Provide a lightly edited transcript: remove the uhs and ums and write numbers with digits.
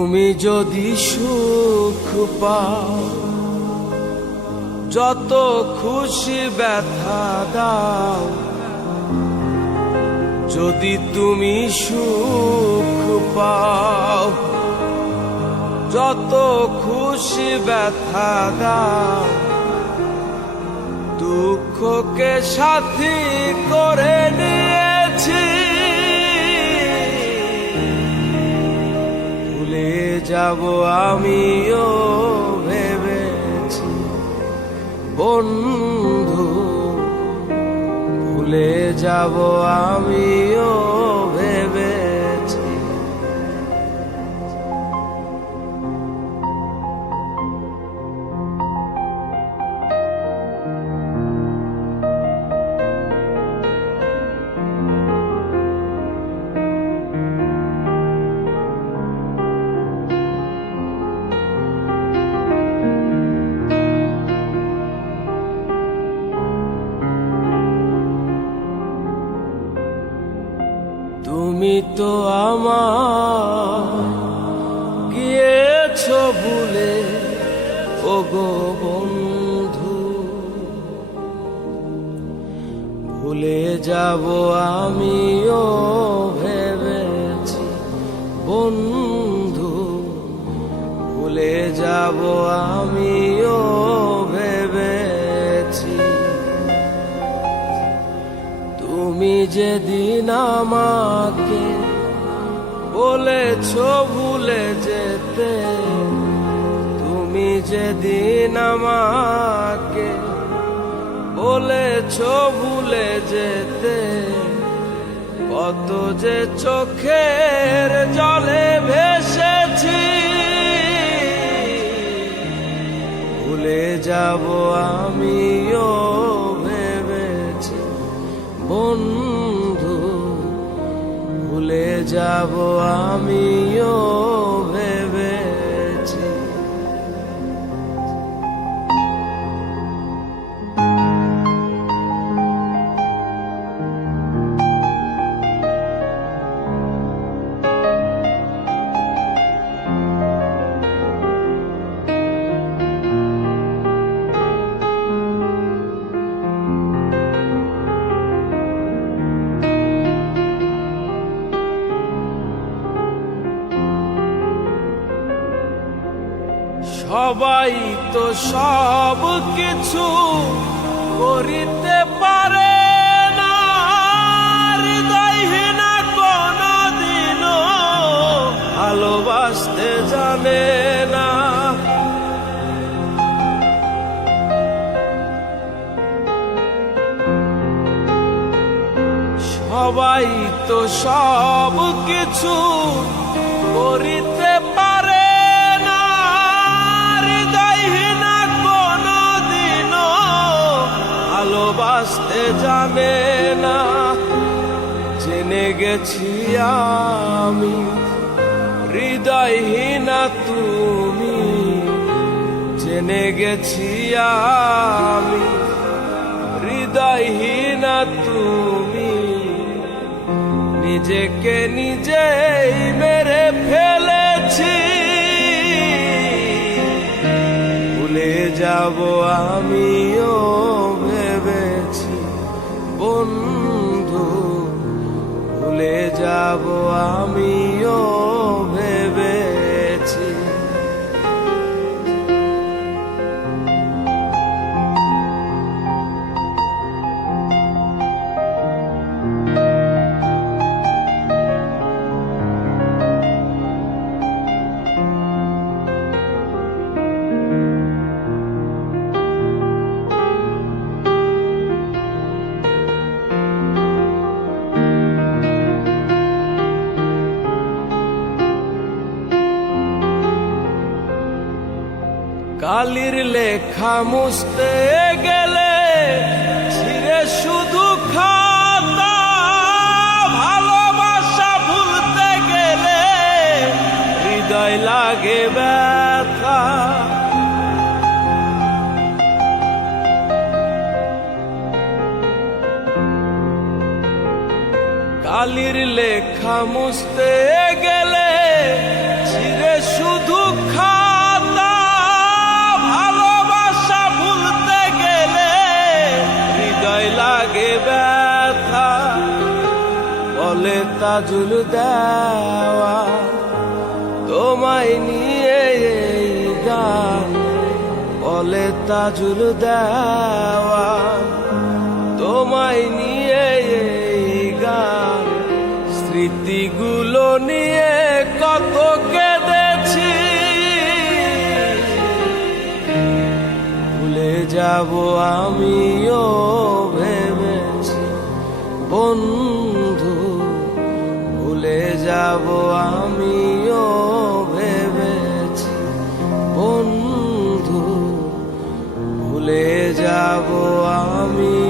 তুমি যদি সুখ পাও, যত খুশি ব্যথা দাও। যদি তুমি সুখ পাও, যত খুশি ব্যথা দাও। দুঃখকে সাথী করে নিয়েছি, ভুলে যাব আমিও ভেবেছি বন্ধু, ভুলে যাব আমিও ভেবেছি। তুমি তো আমার গিয়েছো ভুলে, ওগো বন্ধু, ভুলে যাব আমিও ভেবেছি বন্ধু, ভুলে যাব আমিও ভেবেছি। তুমি যেদিন আমাকে বলেছো ভুলে যেতে, তুমি যেদিন আমাকে বলেছো ভুলে যেতে, কত যে চোখের জলে ভেসেছি। ভুলে যাব আমিও ভেবেছি বন্ধু, ভুলে যাব আমিও ভেবেছি। সবাই তো সব কিছু করিতে পারে না, হৃদয়হীনা কোনদিনও ভালোবাসতে জানে না। সবাই তো সব কিছু করিতে পারে, ভালোবাসতে জানে না। জেনে গেছি আমি হৃদয়হীনা তুমি, জেনে গেছি আমি হৃদয়হীনা তুমি। নিজেকে নিজেই মেরে ফেলেছি, ভুলে যাব আমিও ভেবেছি বন্ধু, ভুলে যাব আমিও ভেবেছি। কালির লেখা মুছতে গেলে ছিঁড়ে শুধু খাতা, ভালোবাসা ভুলতে গেলে হৃদয় লাগে ব্যথা। কালির লেখা মুছতে গেলে ছিঁড়ে তাজুল দেওয়া, তোমায় নিয়ে এই গান বলে তাজুল দেওয়া, তোমায় নিয়ে এই গান। স্মৃতিগুলো নিয়ে কত কেঁদেছি, ভুলে যাব আমিও ভেবেছি বন্ধু, ভুলে যাব আমিও ভেবেছি বন্ধু, ভুলে যাব আমি।